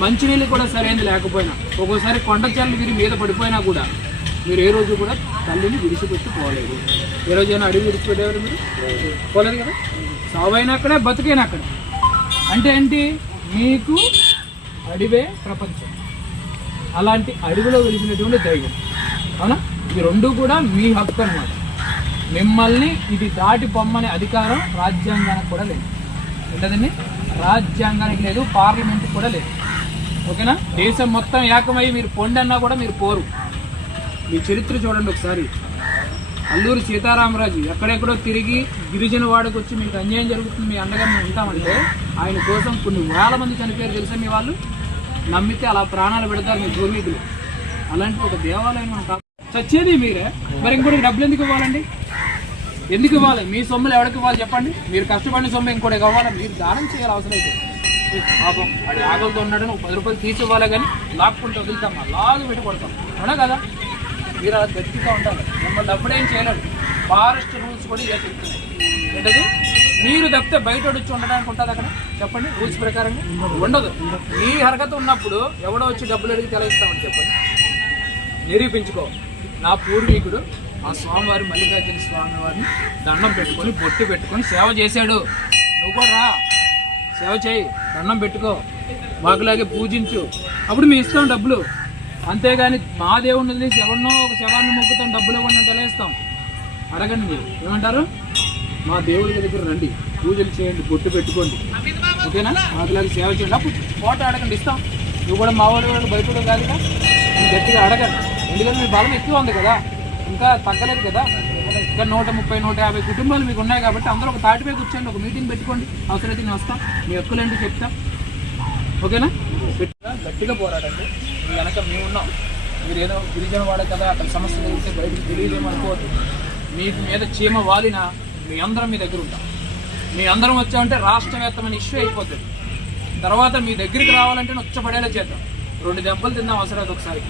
మంచినీళ్ళు కూడా సరైనది లేకపోయినా ఒక్కోసారి కొండ చల్లు మీరు మీద పడిపోయినా కూడా మీరు ఏ రోజు కూడా తల్లిని విడిచిపెట్టి పోలేదు ఏ రోజైనా అడిగి విడిచిపెట్టేవారు మీరు? పోలేదు కదా? సావైనా అక్కడే బతికైనా అక్కడ? అంటే ఏంటి? మీకు అడివే ప్రపంచం. అలాంటి అడవిలో వెలిసినటువంటి దైవం. అవునా? ఇవి రెండు కూడా మీ హక్కు అనమాట మిమ్మల్ని ఇది దాటి పొమ్మనే అధికారం రాజ్యాంగానికి కూడా లేదు. ఏంటదండి? రాజ్యాంగానికి లేదు పార్లమెంట్కి కూడా లేదు. ఓకేనా? దేశం మొత్తం ఏకమై మీరు పొండి అన్నా కూడా మీరు పోరు. మీ చరిత్ర చూడండి ఒకసారి. అల్లూరి సీతారామరాజు ఎక్కడెక్కడో తిరిగి గిరిజన వాడకు వచ్చి మీకు అన్యాయం జరుగుతుంది మీ అండగా మేము ఉంటామంటే ఆయన కోసం కొన్ని వేల మంది చనిపోయారు తెలుసా మీ వాళ్ళు? నమ్మితే అలా ప్రాణాలు పెడతారు మీ పూర్వీకులు అలాంటి ఒక దేవాలయం మనం చచ్చేది మీరే. మరి ఇంకోటి డబ్బులు ఎందుకు ఇవ్వాలండి? ఎందుకు ఇవ్వాలి? మీ సొమ్ములు ఎవరికి ఇవ్వాలి చెప్పండి. మీరు కష్టపడిన సొమ్ము ఇంకోటి ఇవ్వాలి మీరు దానం చేయాలి అవసరం అయితే. పాపం వాడి ఆకలితో ఉన్నాడు నువ్వు పది రూపాయలు తీసి ఇవ్వాలి కానీ లాక్కుంటూ వదులుతాం అలాగే పెట్టి కొడతాం. అవునా కదా? మీరు అలా గట్టిగా ఉండాలి. మిమ్మల్ని అప్పుడేం చేయలేదు ఫారెస్ట్ రూల్స్ కూడా ఇలా చెప్తున్నాయి. ఏంటది? మీరు తప్పితే బయట వచ్చి ఉండడానికి ఉంటుంది అక్కడ? చెప్పండి రూల్స్ ప్రకారంగా? ఉండదు. మీ హరకత ఉన్నప్పుడు ఎవడో వచ్చి డబ్బులు అడిగి తెలియస్తామని చెప్పండి. నిరూపించుకో. నా పూర్వీకుడు ఆ స్వామివారి మల్లికార్జున స్వామి వారిని దండం పెట్టుకొని బొట్టు పెట్టుకొని సేవ చేశాడు. నువ్వు కూడా రా. సేవ చేయి దండం పెట్టుకో మాకులాగే పూజించు. అప్పుడు మీ ఇస్తాం డబ్బులు. అంతేగాని మా దేవుడిని వదిలేసి ఎవరినో ఒక శవాన్ని మొక్కుతాం డబ్బులు ఇవ్వండి అంటే అడగండి మీరు. ఏమంటారు? మా దేవుడి దగ్గర రండి. పూజలు చేయండి బొట్టు పెట్టుకోండి. ఓకేనా? మాకులాగే సేవ చేయండి. అప్పుడు ఫోటో అడగండి ఇస్తాం. నువ్వు కూడా మా వాళ్ళు బయట కూడా కాదుగా? గట్టిగా అడగండి. ఎందుకంటే మీ బలం ఎక్కువ ఉంది కదా. ఇంకా తగ్గలేదు కదా. ఇక్కడ నూట ముప్పై నూట యాభై కుటుంబాలు మీకు ఉన్నాయి కాబట్టి అందరూ ఒక తాటిపై కూర్చోండి ఒక మీటింగ్ పెట్టుకోండి. అవసరమైతే నేను వస్తాం. మీ హక్కులేంటో చెప్తాం. ఓకేనా? గట్టిగా గట్టిగా పోరాడండి. మీ వెనక మేము ఉన్నాం. మీరు ఏదో గిరిజన వాడే కదా అక్కడ సమస్య తెలిస్తే బయటకు తెలియదేమో అనుకోవద్దు మీకు మీద చీమ వాలిన మీ అందరం మీ దగ్గర ఉంటాం. మీ అందరం వచ్చామంటే రాష్ట్రవ్యాప్తమైన ఇష్యూ అయిపోతుంది తర్వాత మీ దగ్గరికి రావాలంటే నొచ్చబడేలా చేద్దాం. రెండు దెబ్బలు తిందాం అవసరం ఒకసారి.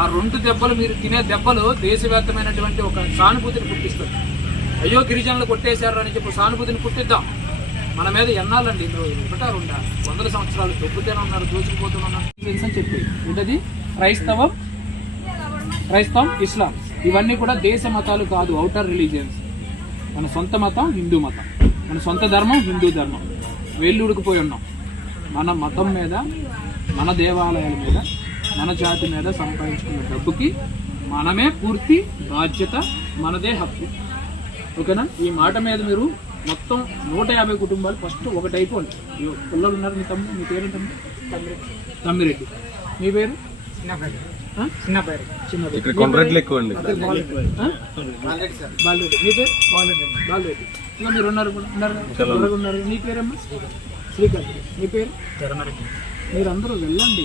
ఆ రెండు దెబ్బలు మీరు తినే దెబ్బలు దేశవ్యాప్తమైనటువంటి ఒక సానుభూతిని పుట్టిస్తుంది అయ్యో గిరిజనులు కొట్టేశారు అని చెప్పి సానుభూతిని పుట్టిద్దాం. మన మీద ఎన్నాళ్ళండి ఇందులో ఒకటా రెండా? వందల సంవత్సరాలు దొబ్బుతూనే ఉన్నారు దోచుకుపోతూనే అని చెప్పి ఏంటది క్రైస్తవం క్రైస్తవం ఇస్లాం. ఇవన్నీ కూడా దేశ మతాలు కాదు అవుటర్ రిలీజియన్స్. మన సొంత మతం హిందూ మతం. మన సొంత ధర్మం హిందూ ధర్మం. వేళ్ళుడికిపోయి ఉన్నాం. మన మతం మీద మన దేవాలయాల మీద మన జాతి మీద సంపాదించుకున్న డబ్బుకి మనమే పూర్తి బాధ్యత మనదే హక్కు. ఓకేనా? ఈ మాట మీద మీరు మొత్తం నూట యాభై కుటుంబాలు ఫస్ట్ ఒకటి అయిపోండి ఇయ్యో, పిల్లలు ఉన్నారు మీ తమ్ముడు మీ పేరు తమ్ముడు? తమ్మిరెడ్డి. మీ పేరు? చిన్న పేరు ఎక్కువ అండి ఆ? బాలరెడ్డి మీ పేరు? బాలరెడ్డి బాలరెడ్డి ఇంకా మీరు ఉన్నారు ఉన్నారు? ఉన్నారు? నీ పేరమ్మా? శ్రీకాంత్. మీ పేరు? మీరందరూ వెళ్ళండి.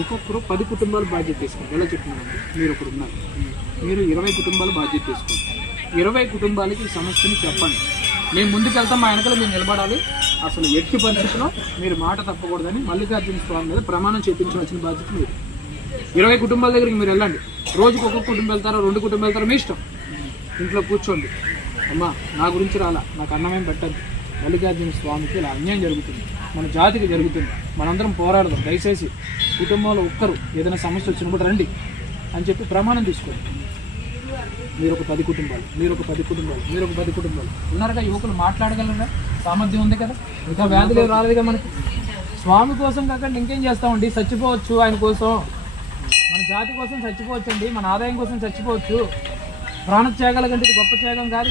ఒక్కొక్కరు పది కుటుంబాలు బాధ్యత తీసుకోండి ఎలా చెప్తున్నారండి మీరు ఒకరు ఉన్నారు మీరు ఇరవై కుటుంబాలు బాధ్యత తీసుకోండి ఇరవై కుటుంబాలకి ఈ సమస్యని చెప్పండి. మేము ముందుకు వెళ్తాం మా వెనకలు మీరు నిలబడాలి. అసలు ఎట్టి పరిస్థితిలో మీరు మాట తప్పకూడదని మల్లికార్జున స్వామి మీద ప్రమాణం చేయించవలసిన బాధ్యత మీరు ఇరవై కుటుంబాల దగ్గరికి మీరు వెళ్ళండి. రోజుకు ఒక్కొక్క కుటుంబం వెళ్తారో రెండు కుటుంబం వెళ్తారో మీ ఇష్టం. ఇంట్లో కూర్చోండి. అమ్మా నా గురించి రాలా. నాకు అన్నమేం పెట్టద్దు. మల్లికార్జున స్వామికి ఇలా అన్యాయం జరుగుతుంది. మన జాతికి జరుగుతుంది. మనందరం పోరాడదాం. దయచేసి కుటుంబంలో ఒక్కరు ఏదైనా సమస్య వచ్చినప్పుడు రండి అని చెప్పి ప్రమాణం తీసుకోండి. మీరు ఒక పది కుటుంబాలు మీరు ఒక పది కుటుంబాలు మీరు ఒక పది కుటుంబాలు. ఉన్నారుగా యువకులు మాట్లాడగలరా? సామర్థ్యం ఉంది కదా? ఇంకా వ్యాధులు రాలేదుగా మనకి. స్వామి కోసం కాకుండా ఇంకేం చేస్తామండి? చచ్చిపోవచ్చు ఆయన కోసం. మన జాతి కోసం చచ్చిపోవచ్చండి. మన ఆదాయం కోసం చచ్చిపోవచ్చు. ప్రాణత్యాగాల కంటే గొప్ప త్యాగం కాదు.